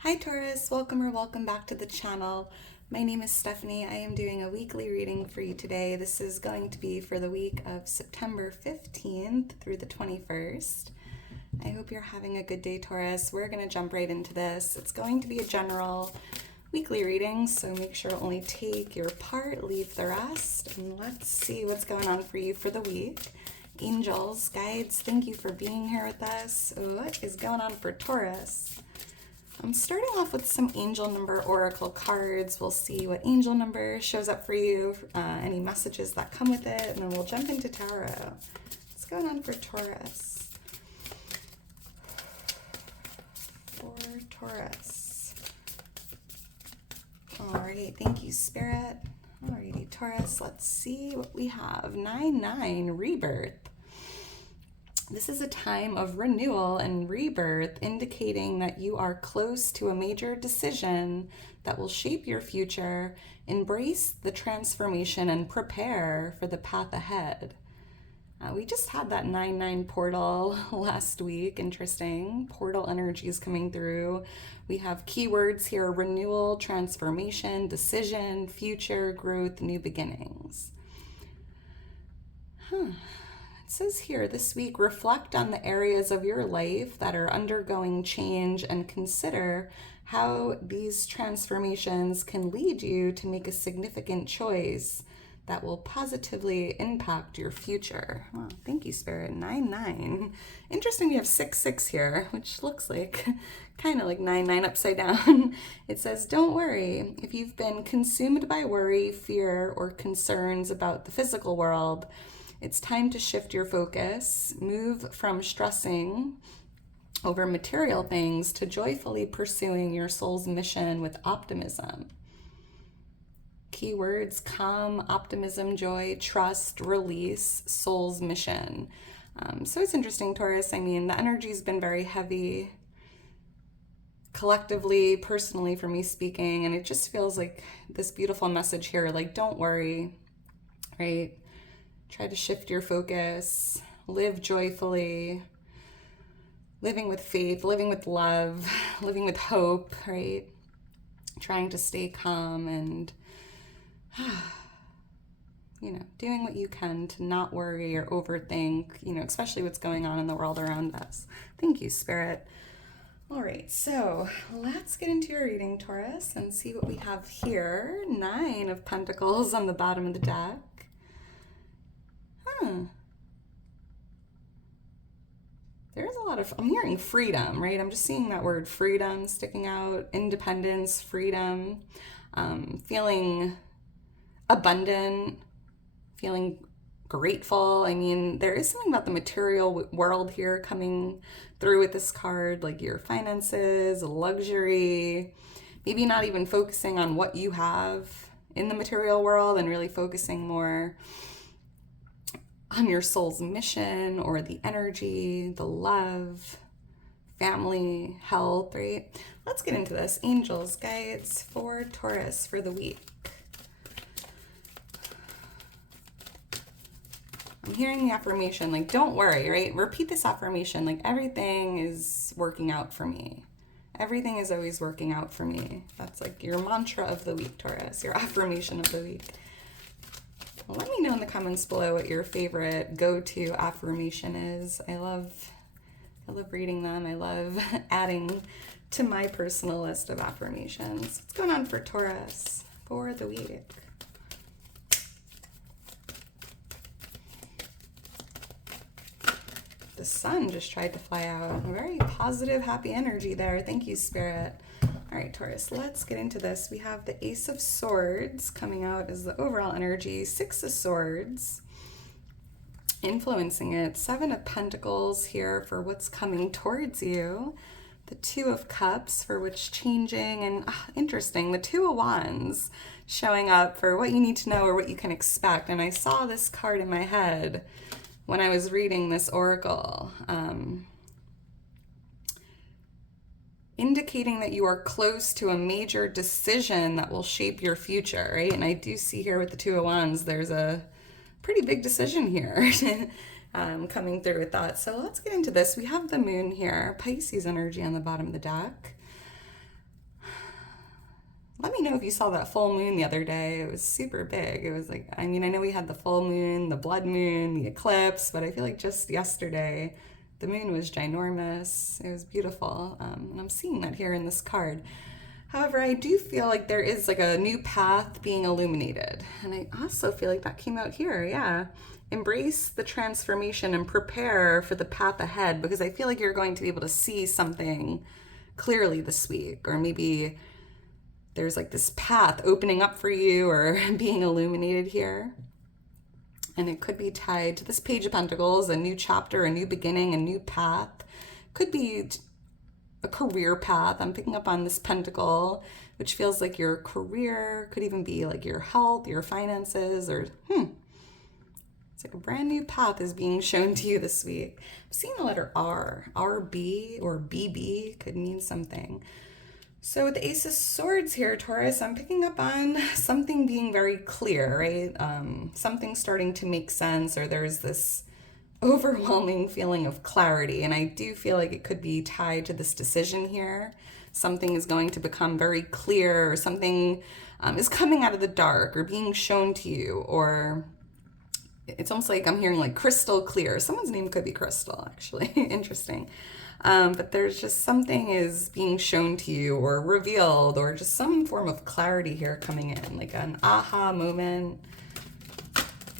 Hi Taurus, welcome or welcome back to the channel. My name is Stephanie. I am doing a weekly reading for you today. This is going to be for the week of September 15th through the 21st. I hope you're having a good day, Taurus. We're going to jump right into this. It's going to be a general weekly reading, so make sure to only take your part, leave the rest, and let's see what's going on for you for the week. Angels, guides, thank you for being here with us. What is going on for Taurus? I'm starting off with some angel number oracle cards. We'll see what angel number shows up for you, any messages that come with it, and then we'll jump into tarot. What's going on for Taurus? For Taurus. Alright, thank you, Spirit. Alrighty, Taurus, let's see what we have. 9-9, rebirth. This is a time of renewal and rebirth, indicating that you are close to a major decision that will shape your future. Embrace the transformation and prepare for the path ahead. We just had that 9-9 portal last week. Interesting. Portal energies coming through. We have keywords here: renewal, transformation, decision, future, growth, new beginnings. It says here, this week, reflect on the areas of your life that are undergoing change and consider how these transformations can lead you to make a significant choice that will positively impact your future. Wow, thank you, Spirit. 9-9. Interesting, we have 6-6 here, which looks like kind of like 9-9 upside down. It says, don't worry. If you've been consumed by worry, fear, or concerns about the physical world, it's time to shift your focus, move from stressing over material things to joyfully pursuing your soul's mission with optimism. Keywords: calm, optimism, joy, trust, release, soul's mission. So it's interesting, Taurus. I mean, the energy's been very heavy collectively, personally, for me speaking, and it just feels like this beautiful message here, like, don't worry, right? Try to shift your focus, live joyfully, living with faith, living with love, living with hope, right? Trying to stay calm and, doing what you can to not worry or overthink, especially what's going on in the world around us. Thank you, Spirit. All right, so let's get into your reading, Taurus, and see what we have here. 9 of Pentacles on the bottom of the deck. There's a lot of, I'm hearing freedom, right? I'm just seeing that word freedom sticking out, independence, freedom, feeling abundant, feeling grateful. I mean, there is something about the material world here coming through with this card, like your finances, luxury, maybe not even focusing on what you have in the material world and really focusing more on your soul's mission or the energy, the love, family, health, right? Let's get into this. Angels, guides for Taurus for the week. I'm hearing the affirmation, like, don't worry, right? Repeat this affirmation, like, everything is working out for me. Everything is always working out for me. That's like your mantra of the week, Taurus, your affirmation of the week. Well, let me know in the comments below what your favorite go-to affirmation is. I love reading them. I love adding to my personal list of affirmations. What's going on for Taurus for the week? The sun just tried to fly out. Very positive, happy energy there. Thank you, Spirit. All right, Taurus, let's get into this. We have the Ace of Swords coming out as the overall energy, 6 of Swords influencing it, 7 of Pentacles here for what's coming towards you, the 2 of Cups for what's changing, and interesting, the 2 of Wands showing up for what you need to know or what you can expect. And I saw this card in my head when I was reading this oracle, indicating that you are close to a major decision that will shape your future, right? And I do see here with the 2 of Wands, there's a pretty big decision here coming through with that. So let's get into this. We have the moon here, Pisces energy on the bottom of the deck. Let me know if you saw that full moon the other day. It was super big. It was like, I mean, I know we had the full moon, the blood moon, the eclipse, but I feel like just yesterday the moon was ginormous. It was beautiful. And I'm seeing that here in this card. However, I do feel like there is like a new path being illuminated. And I also feel like that came out here. Yeah. Embrace the transformation and prepare for the path ahead, because I feel like you're going to be able to see something clearly this week, or maybe there's like this path opening up for you or being illuminated here. And it could be tied to this Page of Pentacles, a new chapter, a new beginning, a new path. Could be a career path. I'm picking up on this pentacle, which feels like your career, could even be like your health, your finances, or it's like a brand new path is being shown to you this week. I'm seeing the letter R, RB or BB could mean something. So with the Ace of Swords here, Taurus, I'm picking up on something being very clear, right? Something starting to make sense, or there's this overwhelming feeling of clarity. And I do feel like it could be tied to this decision here. Something is going to become very clear, or something is coming out of the dark or being shown to you, or it's almost like I'm hearing like crystal clear. Someone's name could be Crystal, actually. Interesting. But there's just something is being shown to you or revealed, or just some form of clarity here coming in, like an aha moment.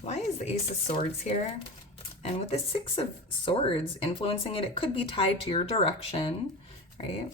Why is the Ace of Swords here? And with the Six of Swords influencing it, it could be tied to your direction, right?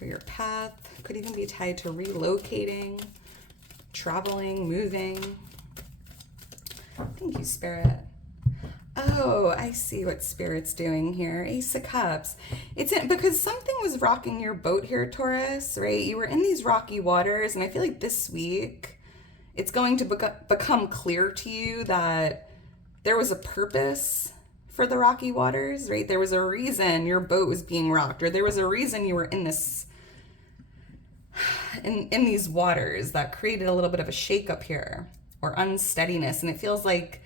Or your path. Could even be tied to relocating, traveling, moving. Thank you, Spirit. Oh, I see what Spirit's doing here. Ace of Cups. It's because something was rocking your boat here, Taurus, right? You were in these rocky waters, and I feel like this week it's going to become clear to you that there was a purpose for the rocky waters, right? There was a reason your boat was being rocked, or there was a reason you were in this in these waters that created a little bit of a shakeup here, or unsteadiness. And it feels like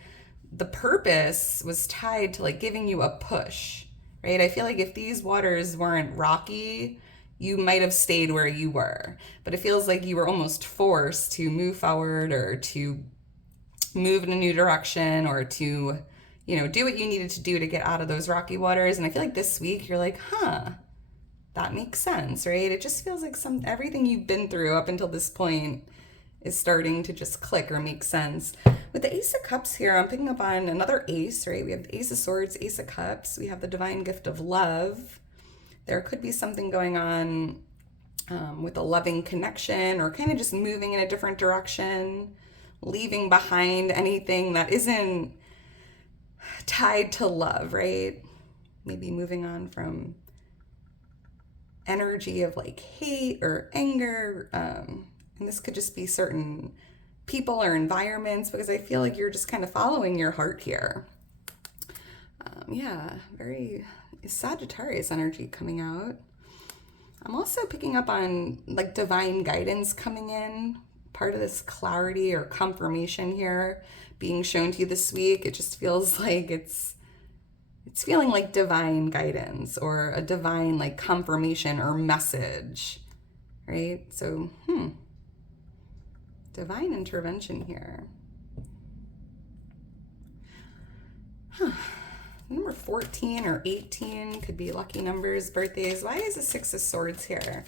the purpose was tied to like giving you a push, right? I feel like if these waters weren't rocky, you might have stayed where you were. But it feels like you were almost forced to move forward, or to move in a new direction, or to, you know, do what you needed to do to get out of those rocky waters. And I feel like this week you're like, that makes sense, right? It just feels like everything you've been through up until this point is starting to just click or make sense. With the Ace of Cups here, I'm picking up on another ace, right? We have the Ace of Swords, Ace of Cups. We have the divine gift of love. There could be something going on with a loving connection, or kind of just moving in a different direction, leaving behind anything that isn't tied to love, right? Maybe moving on from energy of like hate or anger, and this could just be certain people or environments, because I feel like you're just kind of following your heart here. Yeah, very Sagittarius energy coming out. I'm also picking up on like divine guidance coming in, part of this clarity or confirmation here being shown to you this week. It just feels like it's feeling like divine guidance, or a divine like confirmation or message, right? So, divine intervention here. Number 14 or 18 could be lucky numbers, birthdays. Why is the Six of Swords here?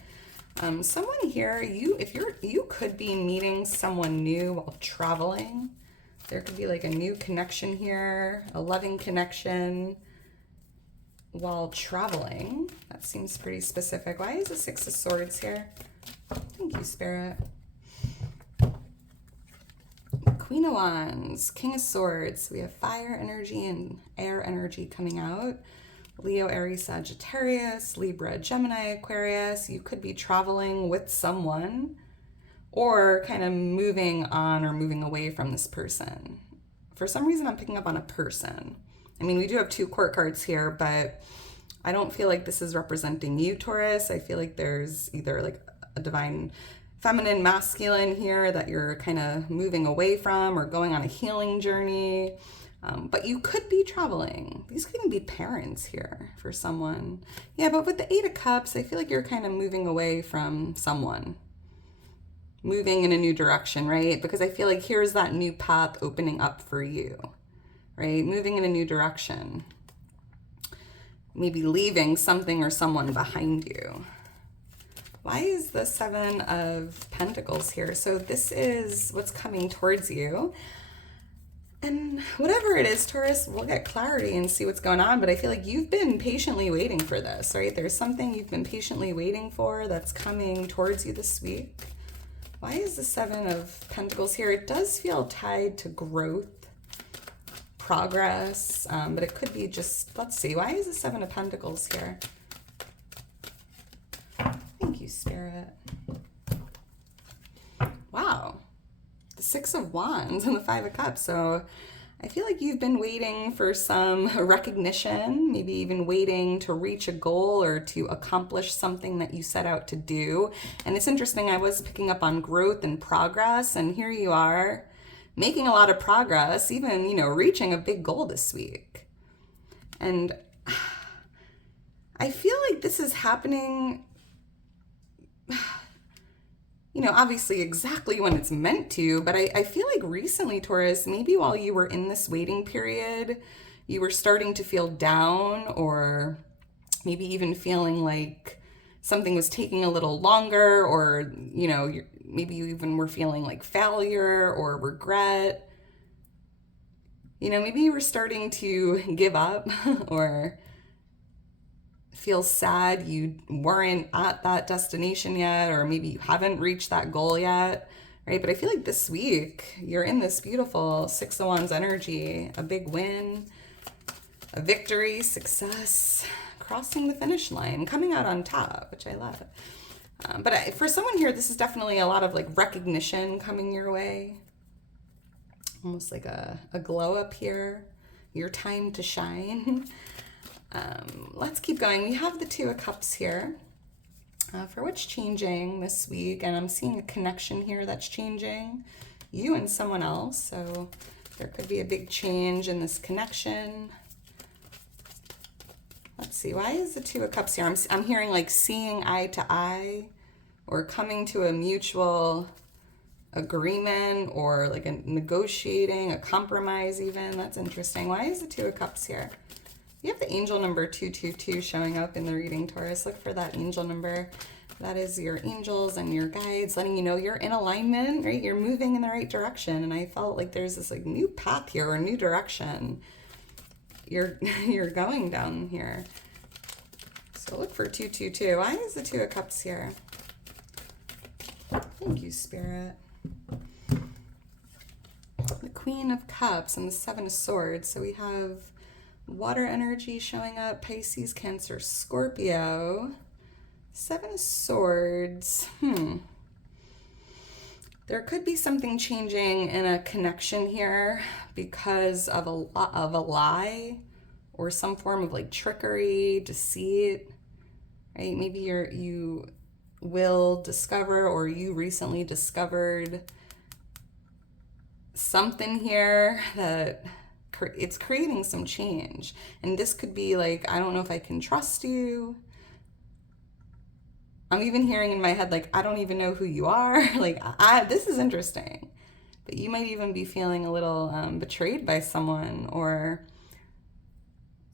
Someone here, you could be meeting someone new while traveling. There could be like a new connection here, a loving connection while traveling. That seems pretty specific. Why is the Six of Swords here? Thank you, Spirit. Queen of Wands, King of Swords. We have fire energy and air energy coming out. Leo, Aries, Sagittarius, Libra, Gemini, Aquarius. You could be traveling with someone, or kind of moving on or moving away from this person. For some reason, I'm picking up on a person. I mean, we do have two court cards here, but I don't feel like this is representing you, Taurus. I feel like there's either like a divine feminine, masculine here that you're kind of moving away from, or going on a healing journey. But you could be traveling. These could even be parents here for someone. Yeah, but with the Eight of Cups, I feel like you're kind of moving away from someone. moving in a new direction, right? Because I feel like here's that new path opening up for you, right? Moving in a new direction. Maybe leaving something or someone behind you. Why is the Seven of Pentacles here? So this is what's coming towards you. And whatever it is, Taurus, we'll get clarity and see what's going on. But I feel like you've been patiently waiting for this, right? There's something you've been patiently waiting for that's coming towards you this week. Why is the Seven of Pentacles here? It does feel tied to growth, progress, but it could be just, let's see. Why is the Seven of Pentacles here? Thank you, Spirit. Wow. The Six of Wands and the Five of Cups. So I feel like you've been waiting for some recognition, maybe even waiting to reach a goal or to accomplish something that you set out to do. And it's interesting, I was picking up on growth and progress, and here you are making a lot of progress, even, reaching a big goal this week. And I feel like this is happening, obviously exactly when it's meant to, but I feel like recently, Taurus, maybe while you were in this waiting period, you were starting to feel down, or maybe even feeling like something was taking a little longer, or, maybe you even were feeling like failure or regret. Maybe you were starting to give up or feel sad you weren't at that destination yet, or maybe you haven't reached that goal yet, right? But I feel like this week you're in this beautiful Six of Wands energy, a big win, a victory, success, crossing the finish line, coming out on top, which I love. But for someone here, this is definitely a lot of like recognition coming your way, almost like a glow up here, your time to shine. Let's keep going. We have the Two of Cups here for what's changing this week. And I'm seeing a connection here that's changing, you and someone else. So there could be a big change in this connection. Let's see. Why is the Two of Cups here? I'm hearing like seeing eye to eye, or coming to a mutual agreement, or like a negotiating, a compromise even. That's interesting. Why is the Two of Cups here? You have the angel number 222 showing up in the reading, Taurus. Look for that angel number. That is your angels and your guides letting you know you're in alignment, right? You're moving in the right direction. And I felt like there's this like new path here, or new direction you're going down here. So look for 222. Why is the Two of Cups here? Thank you, Spirit. The Queen of Cups and the Seven of Swords. So we have water energy showing up, Pisces, Cancer, Scorpio. Seven of Swords. There could be something changing in a connection here because of a lie, or some form of like trickery, deceit, right? Maybe you will discover, or you recently discovered something here that it's creating some change. And this could be like, I don't know if I can trust you. I'm even hearing in my head, like, I don't even know who you are. Like, this is interesting. But you might even be feeling a little betrayed by someone, or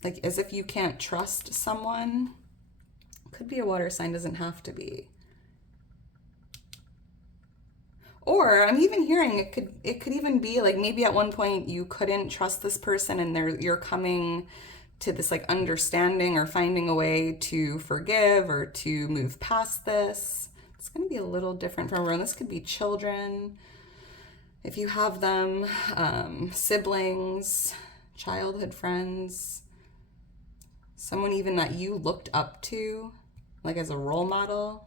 like as if you can't trust someone. Could be a water sign, doesn't have to be. Or I'm even hearing it could even be like maybe at one point you couldn't trust this person, and you're coming to this like understanding, or finding a way to forgive or to move past this. It's going to be a little different for everyone. This could be children, if you have them, siblings, childhood friends, someone even that you looked up to, like as a role model.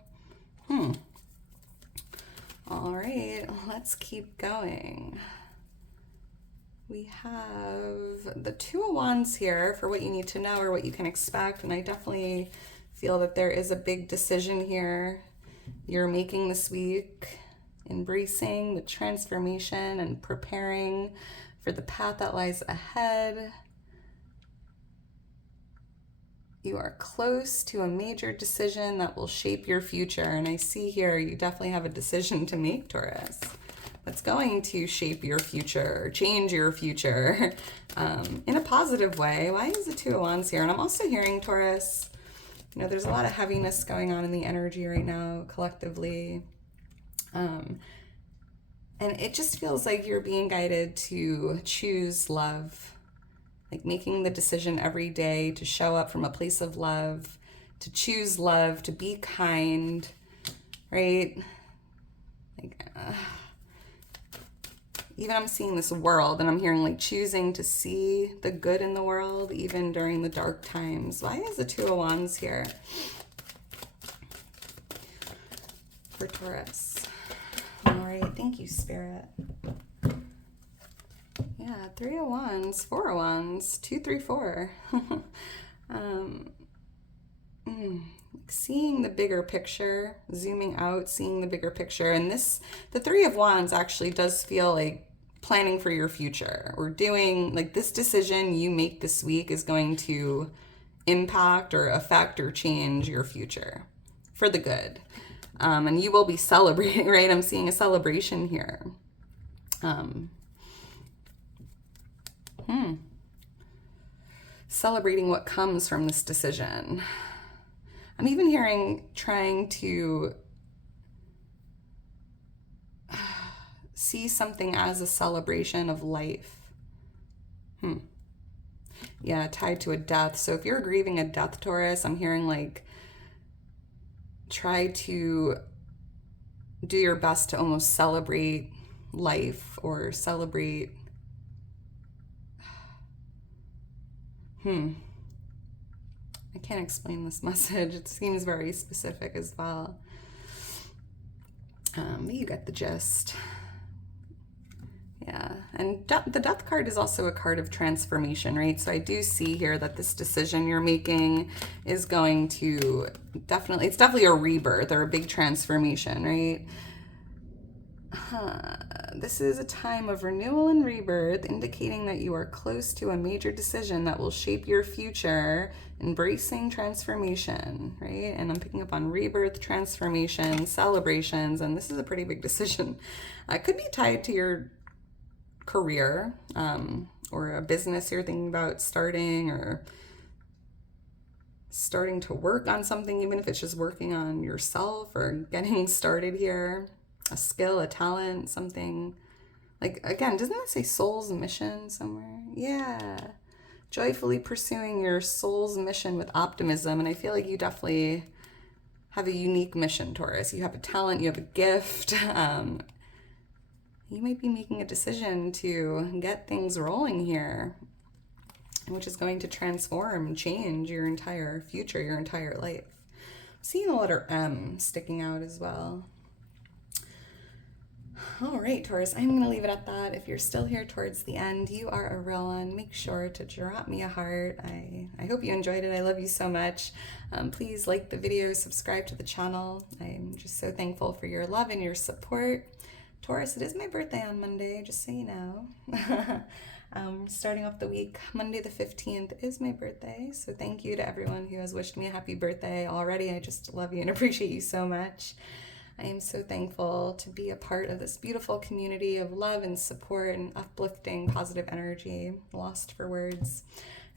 All right, let's keep going. We have the Two of Wands here for what you need to know, or what you can expect. And I definitely feel that there is a big decision here you're making this week, embracing the transformation and preparing for the path that lies ahead. you are close to a major decision that will shape your future. And I see here you definitely have a decision to make, Taurus. That's going to shape your future, change your future in a positive way. Why is the Two of Wands here? And I'm also hearing, Taurus, you know, there's a lot of heaviness going on in the energy right now, collectively. And it just feels like you're being guided to choose love, like making the decision every day to show up from a place of love, to choose love, to be kind, right? Like, even I'm seeing this world and I'm hearing like choosing to see the good in the world, even during the dark times. Why is the Two of Wands here for Taurus? All right, thank you, Spirit. Yeah, Three of Wands, Four of Wands, 2, 3, 4. Seeing the bigger picture, zooming out, seeing the bigger picture. And the Three of Wands actually does feel like planning for your future, or doing like this decision you make this week is going to impact or affect or change your future for the good. And you will be celebrating, right? I'm seeing a celebration here. Celebrating what comes from this decision. I'm even hearing trying to see something as a celebration of life. Yeah, tied to a death. So if you're grieving a death, Taurus, I'm hearing like try to do your best to almost celebrate life, or celebrate I can't explain this message. It seems very specific as well. You get the gist. Yeah, and the Death card is also a card of transformation, right? So I do see here that this decision you're making is going to it's definitely a rebirth or a big transformation, right? This is a time of renewal and rebirth, indicating that you are close to a major decision that will shape your future, embracing transformation, right? And I'm picking up on rebirth, transformation, celebrations, and this is a pretty big decision. It could be tied to your career, or a business you're thinking about starting, or starting to work on something, even if it's just working on yourself or getting started here. A skill, a talent, something. Like, again, doesn't that say soul's mission somewhere? Yeah. Joyfully pursuing your soul's mission with optimism. And I feel like you definitely have a unique mission, Taurus. You have a talent, you have a gift. You might be making a decision to get things rolling here, which is going to transform, change your entire future, your entire life. I'm seeing the letter M sticking out as well. All right, Taurus, I'm going to leave it at that. If you're still here towards the end, you are a real one. Make sure to drop me a heart. I hope you enjoyed it. I love you so much. Please like the video, subscribe to the channel. I'm just so thankful for your love and your support. Taurus, it is my birthday on Monday, just so you know. Starting off the week, Monday the 15th is my birthday. So thank you to everyone who has wished me a happy birthday already. I just love you and appreciate you so much. I am so thankful to be a part of this beautiful community of love and support and uplifting positive energy. Lost for words.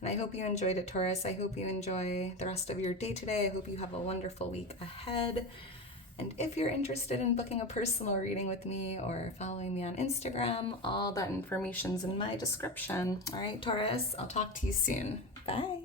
And I hope you enjoyed it, Taurus. I hope you enjoy the rest of your day today. I hope you have a wonderful week ahead. And if you're interested in booking a personal reading with me or following me on Instagram, all that information's in my description. All right, Taurus, I'll talk to you soon. Bye.